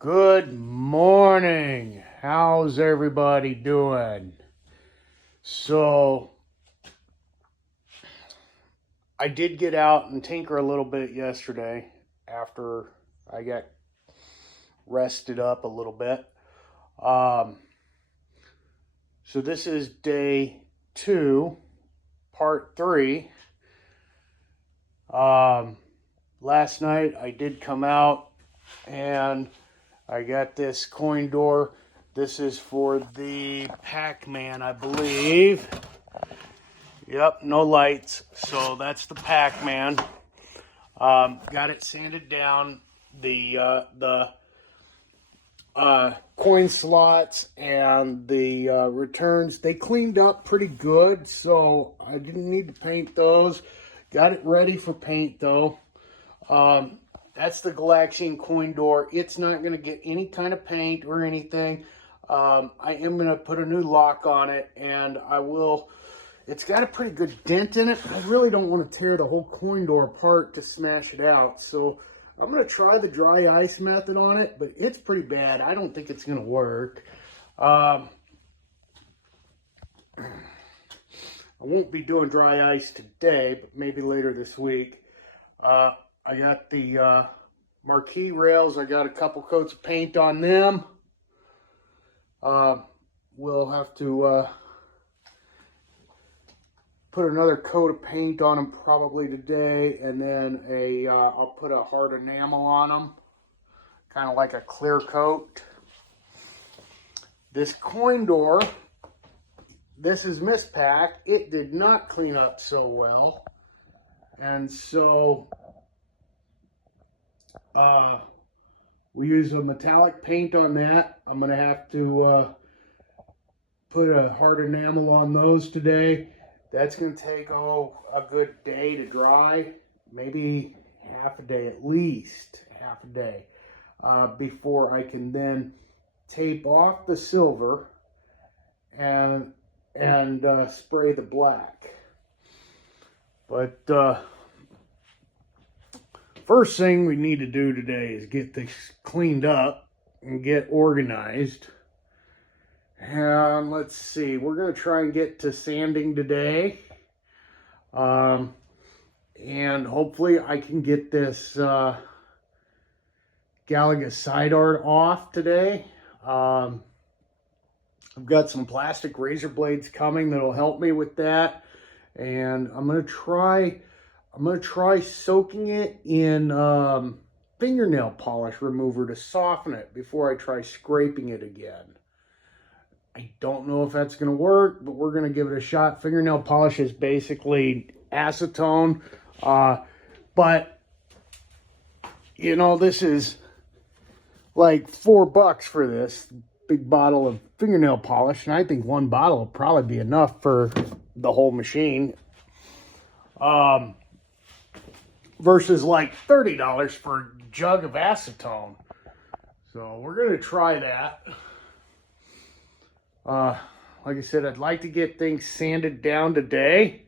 Good morning. How's everybody doing? So, I did get out and tinker a little bit yesterday after I got rested up a little bit. So this is day 2, part 3. Last night I did come out and I got this coin door. This is for the Pac Man, I believe. Yep, no lights. So that's the Pac Man. Got it sanded down. The coin slots and the returns, they cleaned up pretty good. So I didn't need to paint those. Got it ready for paint though. That's the Galaga coin door. It's not going to get any kind of paint or anything. I am going to put a new lock on it, and I will. It's got a pretty good dent in it. I really don't want to tear the whole coin door apart to smash it out. So I'm going to try the dry ice method on it, but it's pretty bad. I don't think it's going to work. I won't be doing dry ice today, but maybe later this week. I got the marquee rails. I got a couple coats of paint on them. We'll have to put another coat of paint on them probably today, and then I'll put a hard enamel on them, kind of like a clear coat. This coin door, this is mispacked. It did not clean up so well, and so we use a metallic paint on that. I'm going to have to put a hard enamel on those today. That's going to take, a good day to dry. Maybe half a day at least. Half a day. Before I can then tape off the silver and spray the black. But first thing we need to do today is get this cleaned up and get organized. And let's see, we're going to try and get to sanding today. And hopefully I can get this Galaga side art off today. I've got some plastic razor blades coming that'll help me with that. And I'm going to try soaking it in fingernail polish remover to soften it before I try scraping it again. I don't know if that's going to work, but we're going to give it a shot. Fingernail polish is basically acetone. But, you know, this is like $4 for this big bottle of fingernail polish. And I think one bottle will probably be enough for the whole machine. Versus like $30 for a jug of acetone. So we're going to try that. Like I said, I'd like to get things sanded down today.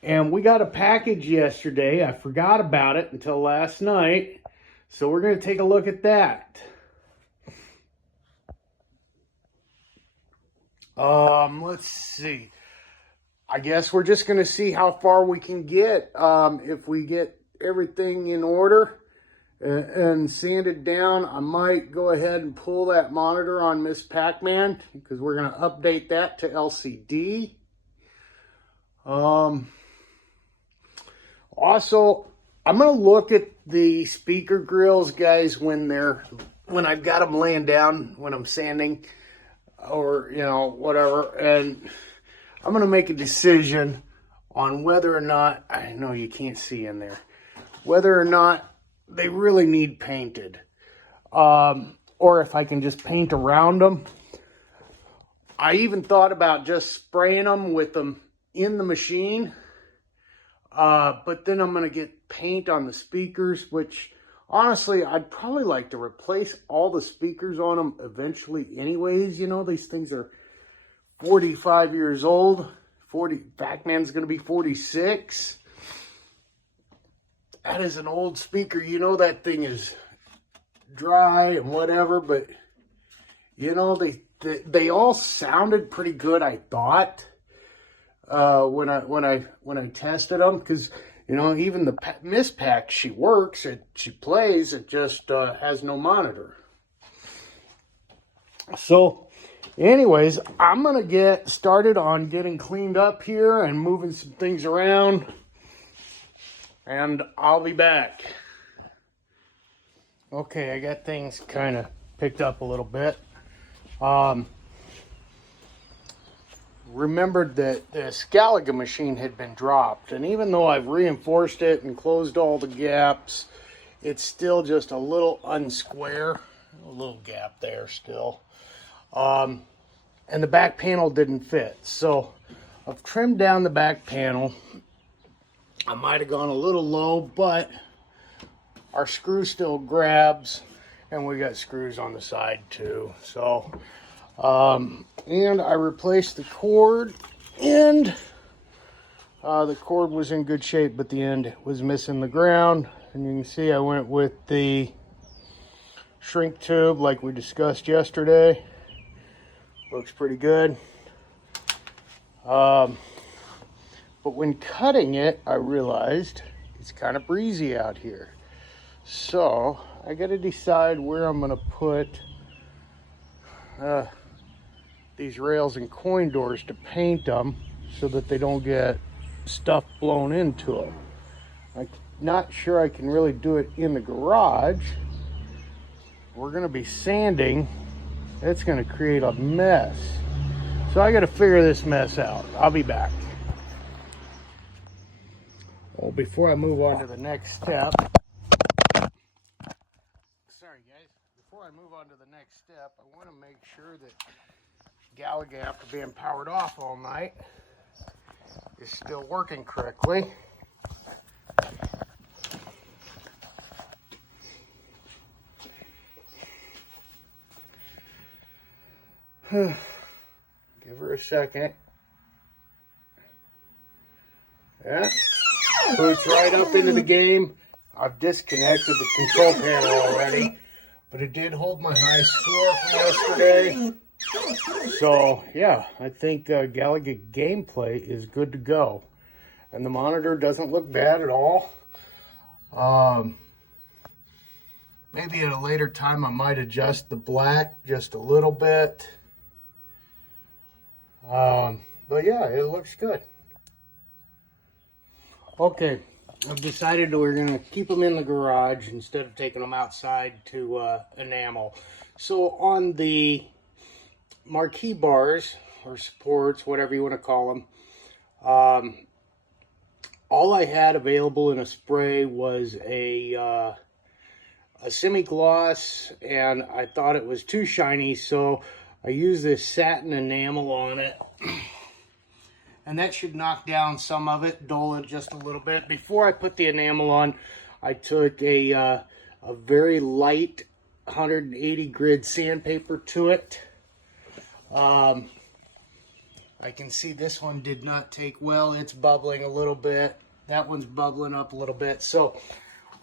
And we got a package yesterday. I forgot about it until last night. So we're going to take a look at that. Let's see. I guess we're just going to see how far we can get. If we get everything in order and sanded down, I might go ahead and pull that monitor on Miss Pac Man because we're going to update that to LCD. Also, I'm going to look at the speaker grills, guys, when I've got them laying down, when I'm sanding or, whatever. And I'm going to make a decision on whether or not, I know you can't see in there, whether or not they really need painted. Or if I can just paint around them. I even thought about just spraying them with them in the machine. But then I'm going to get paint on the speakers, which honestly, I'd probably like to replace all the speakers on them eventually anyways. You know, these things are 45 years old. Pac Man's going to be 46. That is an old speaker. You know that thing is dry and whatever, but you know, they all sounded pretty good, I thought, when I tested them, because you know, even the Miss Pac, she works, she plays, it just has no monitor. So anyways, I'm gonna get started on getting cleaned up here and moving some things around, and I'll be back. Okay, I got things kind of picked up a little bit. Remembered that this Galaga machine had been dropped, and even though I've reinforced it and closed all the gaps, it's still just a little unsquare, a little gap there still. And the back panel didn't fit, so I've trimmed down the back panel. I might have gone a little low, but our screw still grabs, and we got screws on the side too. So and I replaced the cord, and the cord was in good shape, but the end was missing the ground. And you can see I went with the shrink tube like we discussed yesterday. Looks pretty good. But when cutting it, I realized it's kind of breezy out here. So I got to decide where I'm going to put these rails and coin doors to paint them so that they don't get stuff blown into them. I'm not sure I can really do it in the garage. We're going to be sanding. It's going to create a mess. So I got to figure this mess out. I'll be back. Well, before I move on to the next step, sorry guys, before I move on to the next step, I want to make sure that Galaga, after being powered off all night, is still working correctly. Give her a second. Yeah, boots right up into the game. I've disconnected the control panel already, but it did hold my high score from yesterday. So yeah, I think Galaga gameplay is good to go, and the monitor doesn't look bad at all. Maybe at a later time I might adjust the black just a little bit, but yeah, it looks good. Okay, I've decided that we're going to keep them in the garage instead of taking them outside to enamel. So on the marquee bars or supports, whatever you want to call them, all I had available in a spray was a semi-gloss, and I thought it was too shiny, so I used this satin enamel on it, and that should knock down some of it, dull it just a little bit. Before I put the enamel on, I took a very light 180 grit sandpaper to it. I can see this one did not take well. It's bubbling a little bit. That one's bubbling up a little bit. So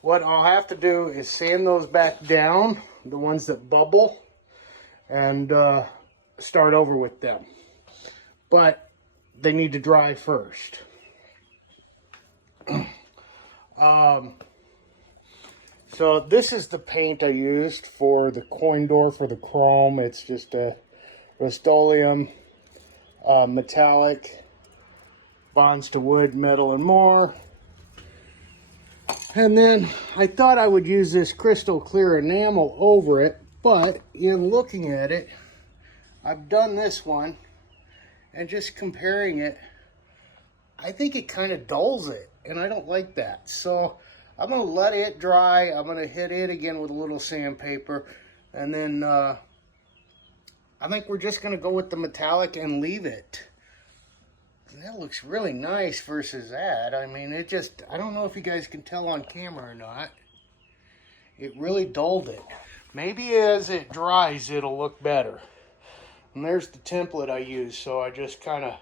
what I'll have to do is sand those back down, the ones that bubble, and start over with them. But they need to dry first. So this is the paint I used for the coin door for the chrome. It's just a Rust-Oleum metallic, bonds to wood, metal, and more. And then I thought I would use this crystal clear enamel over it, but in looking at it, I've done this one, and just comparing it, I think it kind of dulls it, and I don't like that. So I'm going to let it dry. I'm going to hit it again with a little sandpaper, and then I think we're just going to go with the metallic and leave it. And that looks really nice versus that. I mean, it just, I don't know if you guys can tell on camera or not. It really dulled it. Maybe as it dries, it'll look better. And there's the template I use. So I just kind of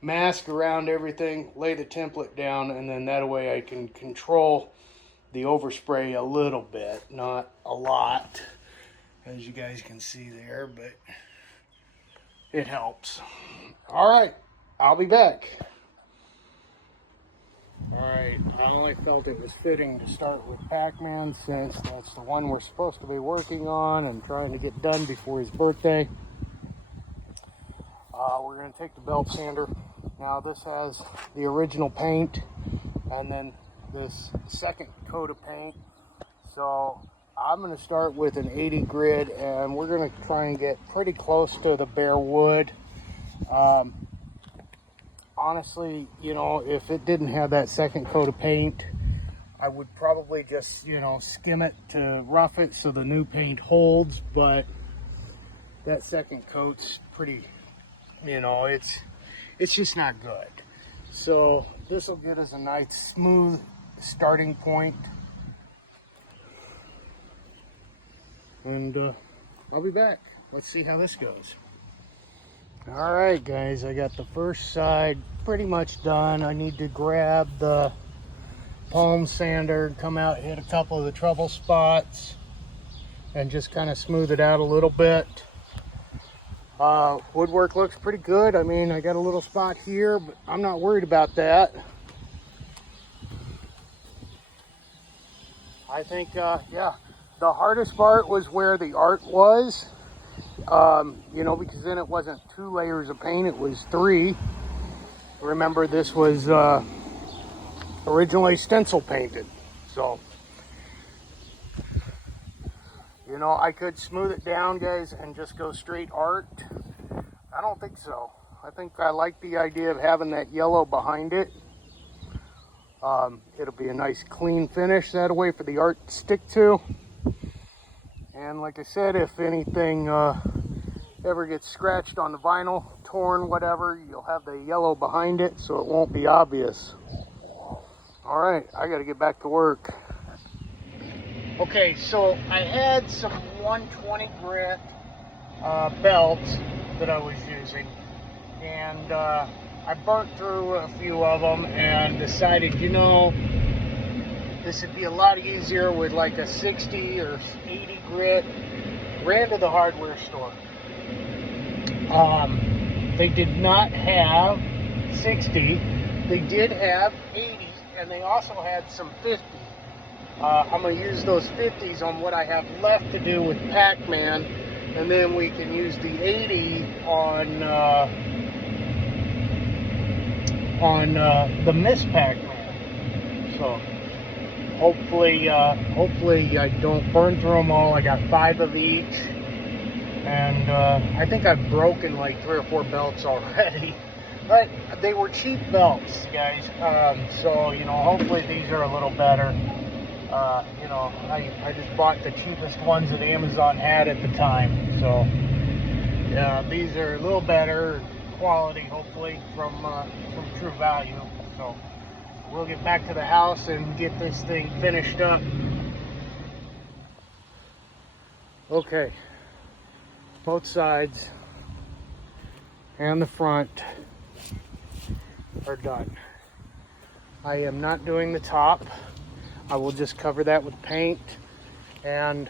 mask around everything, lay the template down, and then that way I can control the overspray a little bit, not a lot. as you guys can see there, but it helps. All right, I'll be back. All right, I only felt it was fitting to start with Pac Man since that's the one we're supposed to be working on and trying to get done before his birthday. We're going to take the belt sander. Now this has the original paint and then this second coat of paint. So I'm going to start with an 80 grit and we're going to try and get pretty close to the bare wood. Honestly, you know, if it didn't have that second coat of paint, I would probably just, you know, skim it to rough it so the new paint holds, but that second coat's pretty, you know, it's just not good. So this will get us a nice smooth starting point. And I'll be back. Let's see how this goes. All right, guys, I got the first side pretty much done. I need to grab the palm sander, come out, hit a couple of the trouble spots, and just kind of smooth it out a little bit. Woodwork looks pretty good. I mean, I got a little spot here, but I'm not worried about that. I think, yeah, the hardest part was where the art was. You know, because then it wasn't 2 layers of paint, it was 3. Remember, this was originally stencil painted. So, you know, I could smooth it down, guys, and just go straight art. I don't think so. I think I like the idea of having that yellow behind it. It'll be a nice clean finish that way for the art to stick to. And like I said, if anything ever gets scratched on the vinyl, torn, whatever, you'll have the yellow behind it so it won't be obvious. All right, I got to get back to work. Okay, so I had some 120 grit belts that I was using, and I burnt through a few of them and decided, you know, this would be a lot easier with like a 60 or 80 grit. Ran to the hardware store. They did not have 60. They did have 80, and they also had some 50. I'm going to use those 50s on what I have left to do with Pac Man, and then we can use the 80 on the Miss Pac Man. So hopefully I don't burn through them all. I got 5 of each, and I think I've broken like 3 or 4 belts already. But they were cheap belts, guys. So, you know, hopefully these are a little better. You know, I just bought the cheapest ones that Amazon had at the time. So, yeah, these are a little better quality, hopefully, from True Value. So, we'll get back to the house and get this thing finished up. Okay, both sides and the front are done. I am not doing the top. I will just cover that with paint, and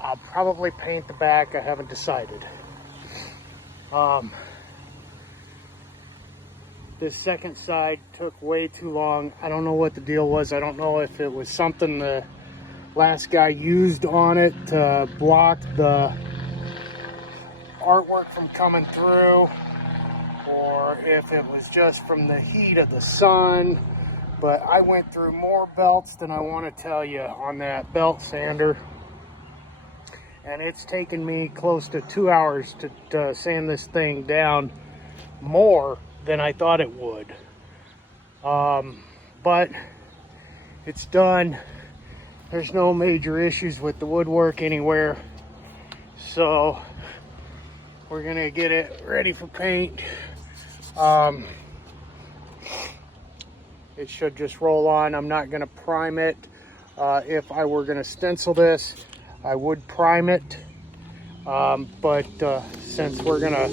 I'll probably paint the back. I haven't decided. This second side took way too long. I don't know what the deal was. I don't know if it was something the last guy used on it to block the artwork from coming through, or if it was just from the heat of the sun. But I went through more belts than I want to tell you on that belt sander, and it's taken me close to 2 hours to sand this thing down, more than I thought it would. But it's done. There's no major issues with the woodwork anywhere, so we're gonna get it ready for paint. It should just roll on. I'm not gonna prime it. If I were gonna stencil this, I would prime it. But since we're gonna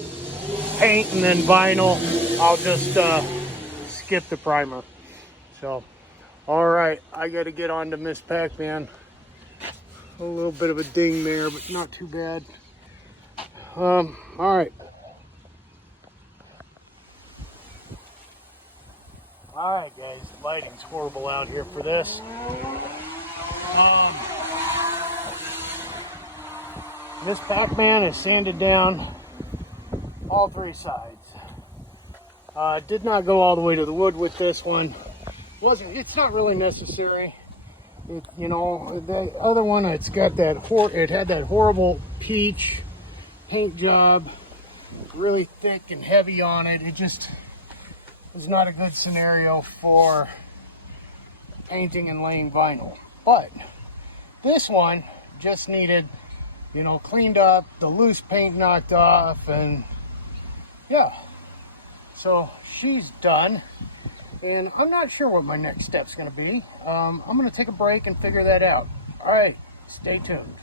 paint and then vinyl, I'll just skip the primer. So, all right, I gotta get on to Miss Pac Man. A little bit of a ding there, but not too bad. All right. All right, guys. The lighting's horrible out here for this. This Pac Man is sanded down all three sides. Did not go all the way to the wood with this one. It's not really necessary. You know, the other one, it's got that it had that horrible peach paint job, really thick and heavy on it. It just was not a good scenario for painting and laying vinyl. But this one just needed, you know, cleaned up, the loose paint knocked off, and yeah. So she's done. And I'm not sure what my next step's going to be. I'm going to take a break and figure that out. All right, stay tuned.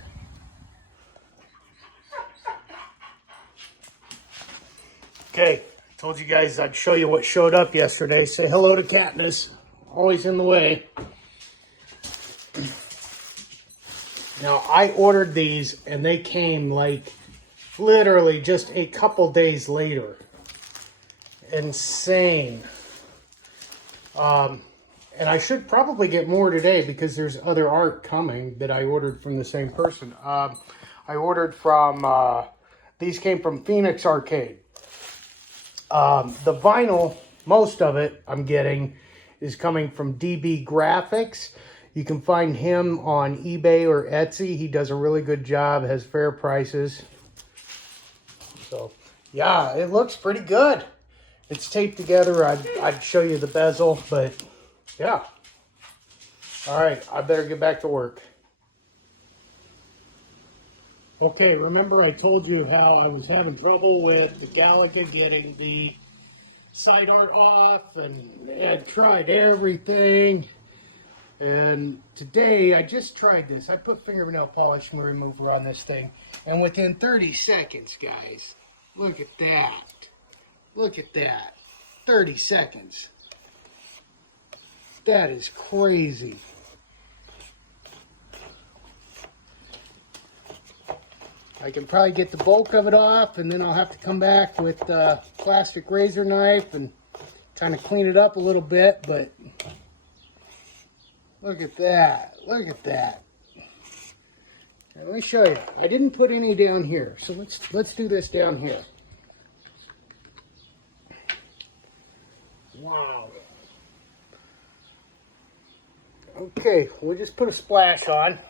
Okay, told you guys I'd show you what showed up yesterday. Say hello to Katniss, always in the way. Now, I ordered these, and they came like literally just a couple days later. Insane. And I should probably get more today because there's other art coming that I ordered from the same person. I ordered from, these came from Phoenix Arcade. The vinyl, most of it I'm getting is coming from DB Graphics. You can find him on eBay or Etsy. He does a really good job, has fair prices. So, yeah, it looks pretty good. It's taped together. I'd show you the bezel, but yeah. All right, I better get back to work. Okay, remember I told you how I was having trouble with the Galaga getting the side art off and had tried everything. And today I just tried this. I put fingernail polish remover on this thing. And within 30 seconds, guys, look at that. Look at that. 30 seconds. That is crazy. I can probably get the bulk of it off, and then I'll have to come back with a plastic razor knife and kind of clean it up a little bit, but look at that. Look at that. Now, let me show you. I didn't put any down here, so let's do this down here. Wow. Okay, we'll just put a splash on.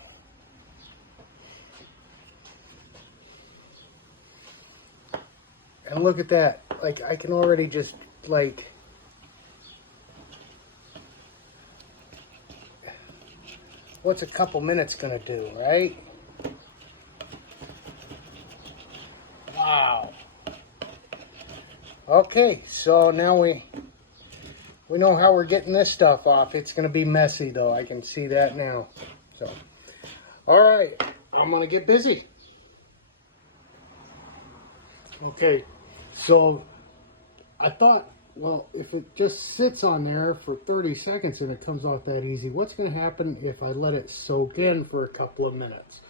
And look at that. Like, I can already just, like, what's a couple minutes gonna do, right? Wow. Okay, so now we know how we're getting this stuff off. It's going to be messy, though. I can see that now. So, all right, I'm going to get busy. Okay, so I thought, well, if it just sits on there for 30 seconds and it comes off that easy, what's going to happen if I let it soak in for a couple of minutes?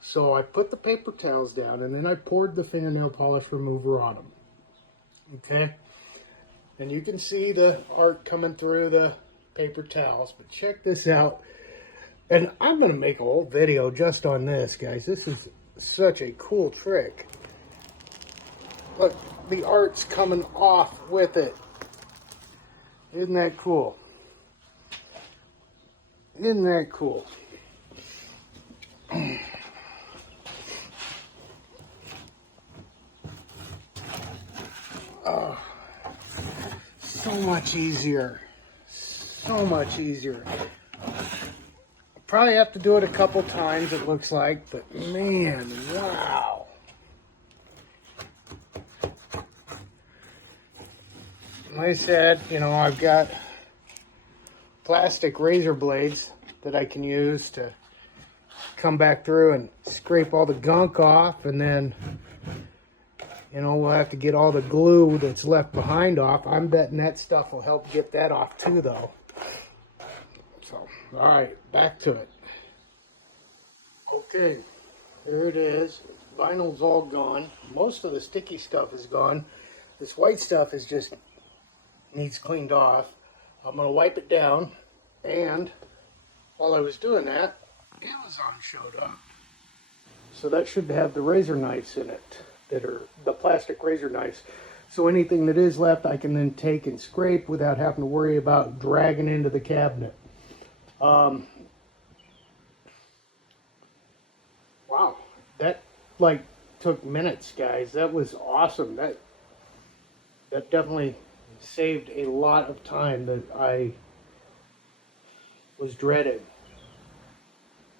So I put the paper towels down, and then I poured the fingernail polish remover on them. Okay, and you can see the art coming through the paper towels, but check this out. And I'm going to make a whole video just on this, guys. This is such a cool trick. Look, the art's coming off with it. Isn't that cool? Isn't that cool? Oh, so much easier. So much easier. Probably have to do it a couple times, it looks like, but man, wow. Like I said, you know, I've got plastic razor blades that I can use to come back through and scrape all the gunk off, and then, you know, we'll have to get all the glue that's left behind off. I'm betting that stuff will help get that off too, though. So, all right, back to it. Okay, there it is. Vinyl's all gone. Most of the sticky stuff is gone. This white stuff is just needs cleaned off. I'm going to wipe it down, and while I was doing that, Amazon showed up. So that should have the razor knives in it, that are the plastic razor knives. So anything that is left, I can then take and scrape without having to worry about dragging into the cabinet. Wow, that like took minutes, guys. That was awesome. That definitely saved a lot of time that I was dreading.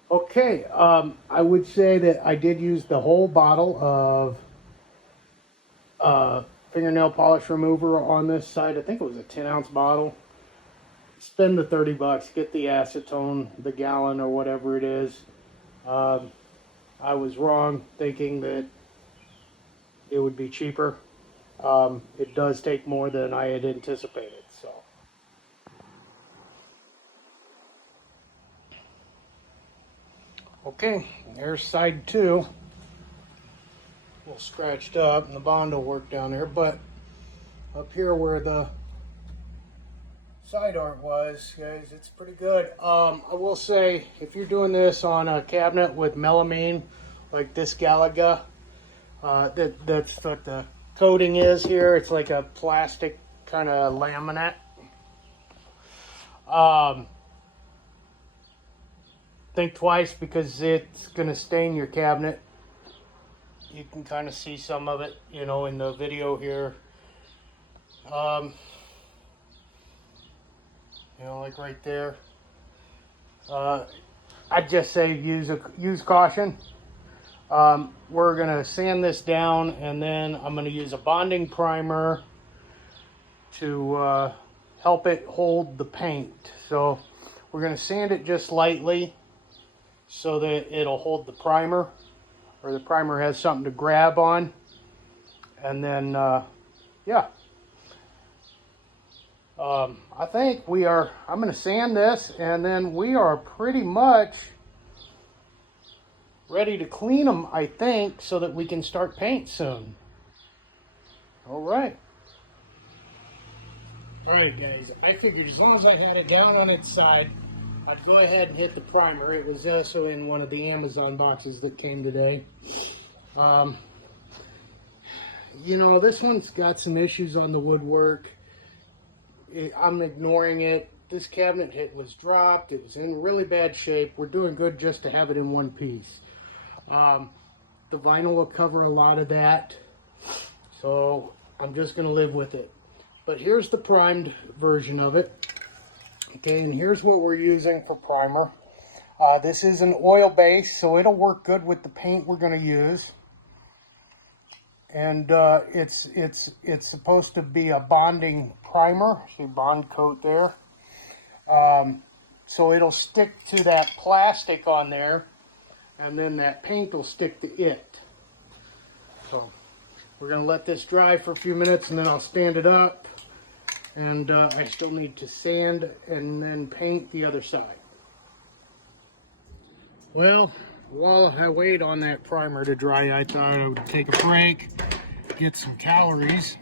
Okay, I would say that I did use the whole bottle of fingernail polish remover on this side. I think it was a 10-ounce bottle. Spend the 30 bucks, get the acetone, the gallon or whatever it is. I was wrong thinking that it would be cheaper. It does take more than I had anticipated, so. Okay, there's side 2. A little scratched up, and the Bond will work down there, but up here where the side art was, guys, it's pretty good. I will say, if you're doing this on a cabinet with melamine, like this Galaga, that's what the coating is here. It's like a plastic kind of laminate. Think twice, because it's going to stain your cabinet. You can kind of see some of it, you know, in the video here. You know, like right there. I'd just say use caution. We're going to sand this down, and then I'm going to use a bonding primer to help it hold the paint. So we're going to sand it just lightly so that it'll hold the primer, or the primer has something to grab on. And then, yeah. I think I'm going to sand this, and then we are pretty much ready to clean them, I think, so that we can start paint soon. All right. All right, guys. I figured as long as I had it down on its side, I'd go ahead and hit the primer. It was also in one of the Amazon boxes that came today. You know, this one's got some issues on the woodwork. I'm ignoring it. This cabinet was dropped. It was in really bad shape. We're doing good just to have it in one piece. The vinyl will cover a lot of that, so I'm just going to live with it. But here's the primed version of it. Okay, and here's what we're using for primer. This is an oil base, so it'll work good with the paint we're going to use. And it's supposed to be a bonding primer. See, bond coat there. So it'll stick to that plastic on there, and then that paint will stick to it. So we're going to let this dry for a few minutes, and then I'll stand it up. And I still need to sand and then paint the other side. Well, while I wait on that primer to dry, I thought I would take a break, get some calories,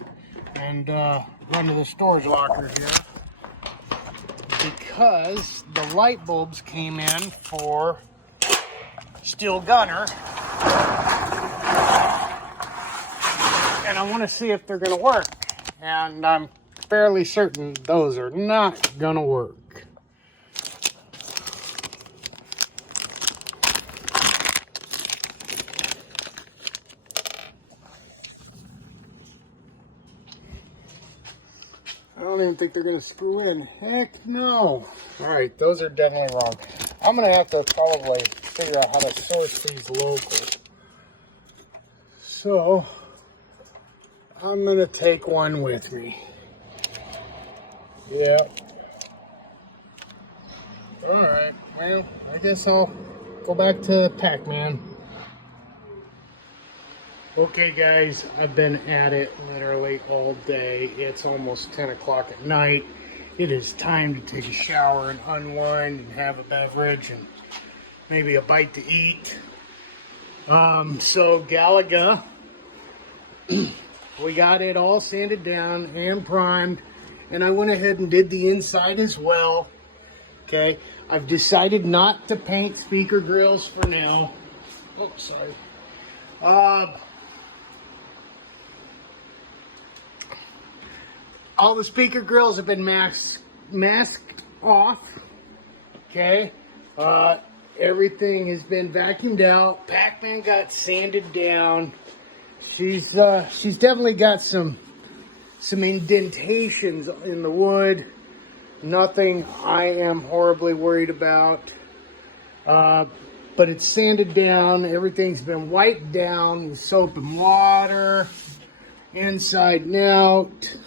and run to the storage locker here. Because the light bulbs came in for Steel Gunner. And I want to see if they're going to work. And I'm fairly certain those are not gonna work. I don't even think they're gonna screw in. Heck no. Alright, those are definitely wrong. I'm gonna have to probably figure out how to source these local. So I'm gonna take one with me. Yeah. Alright, well, I guess I'll go back to Pac Man. Okay, guys, I've been at it literally all day. It's almost 10 o'clock at night. It is time to take a shower and unwind and have a beverage and maybe a bite to eat. So Galaga, we got it all sanded down and primed, and I went ahead and did the inside as well. Okay, I've decided not to paint speaker grills for now. Oh, sorry. All the speaker grills have been masked off. Okay, everything has been vacuumed out. Pac Man got sanded down. She's definitely got some indentations in the wood. Nothing I am horribly worried about. But it's sanded down. Everything's been wiped down with soap and water, inside and out.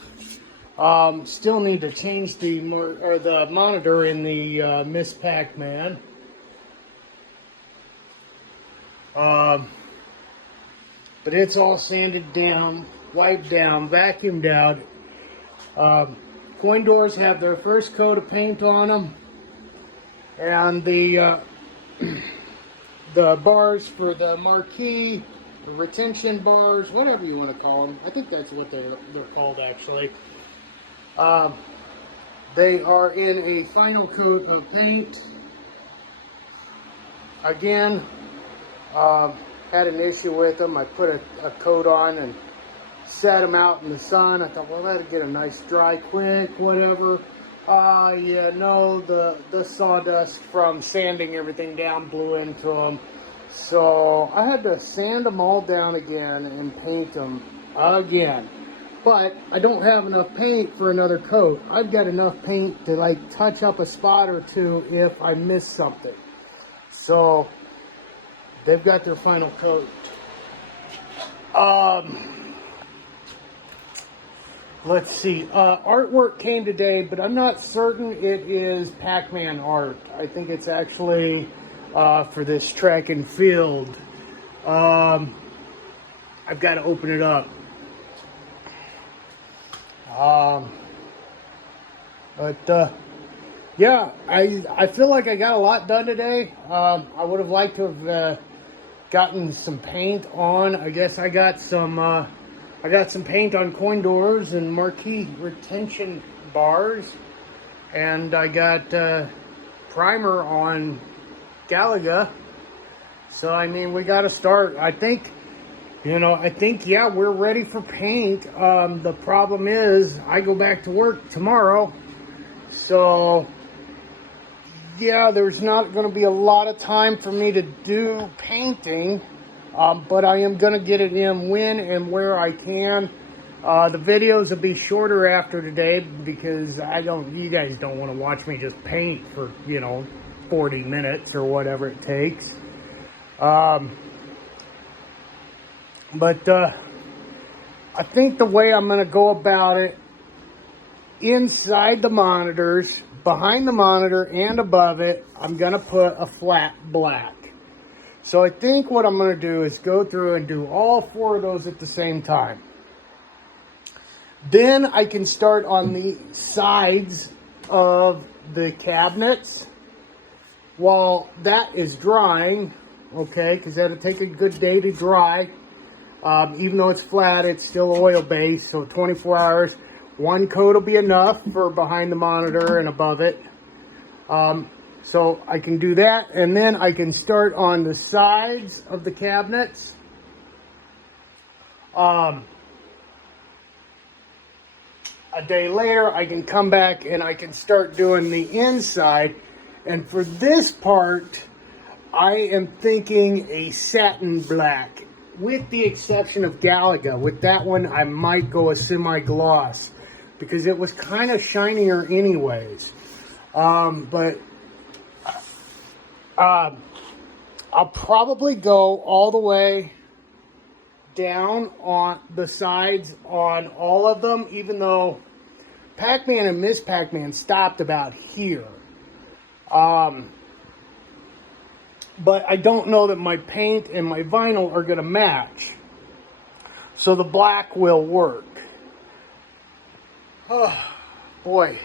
Still need to change the monitor in the Miss Pac Man. But it's all sanded down, wiped down, vacuumed out. Coin doors have their first coat of paint on them, and the bars for the marquee, the retention bars, whatever you want to call them. I think that's what they're called actually. They are in a final coat of paint. Again, had an issue with them. I put a coat on and sat them out in the sun. I thought, well, that'll get a nice dry quick, whatever. Yeah, no, the sawdust from sanding everything down blew into them. So I had to sand them all down again and paint them again. But I don't have enough paint for another coat. I've got enough paint to like touch up a spot or two if I miss something. So they've got their final coat. Let's see. Artwork came today, but I'm not certain it is Pac Man art. I think it's actually for this track and field. I've got to open it up. Yeah, I feel like I got a lot done today. I would have liked to have gotten some paint on. I guess I got some paint on coin doors and marquee retention bars, and I got primer on Galaga. So I mean, we got to start. I think yeah, we're ready for paint. The problem is I go back to work tomorrow, so yeah, there's not going to be a lot of time for me to do painting, but I am going to get it in when and where I can. The videos will be shorter after today because you guys don't want to watch me just paint for 40 minutes or whatever it takes. But I think the way I'm going to go about it, inside the monitors, behind the monitor and above it, I'm going to put a flat black. So I think what I'm going to do is go through and do all 4 of those at the same time. Then I can start on the sides of the cabinets while that is drying, okay, because that'll take a good day to dry. Even though it's flat, it's still oil-based, so 24 hours. 1 coat will be enough for behind the monitor and above it. So I can do that, and then I can start on the sides of the cabinets. A day later, I can come back and I can start doing the inside. And for this part, I am thinking a satin black, with the exception of Galaga. With that one, I might go a semi-gloss because it was kind of shinier anyways. But I'll probably go all the way down on the sides on all of them, even though Pac Man and Miss Pac Man stopped about here. But I don't know that my paint and my vinyl are going to match. So the black will work. Oh, boy.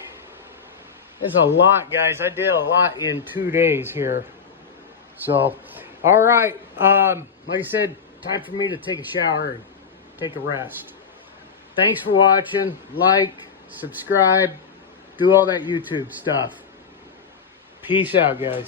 There's a lot, guys. I did a lot in 2 days here. So, all right. Like I said, time for me to take a shower and take a rest. Thanks for watching. Like, subscribe, do all that YouTube stuff. Peace out, guys.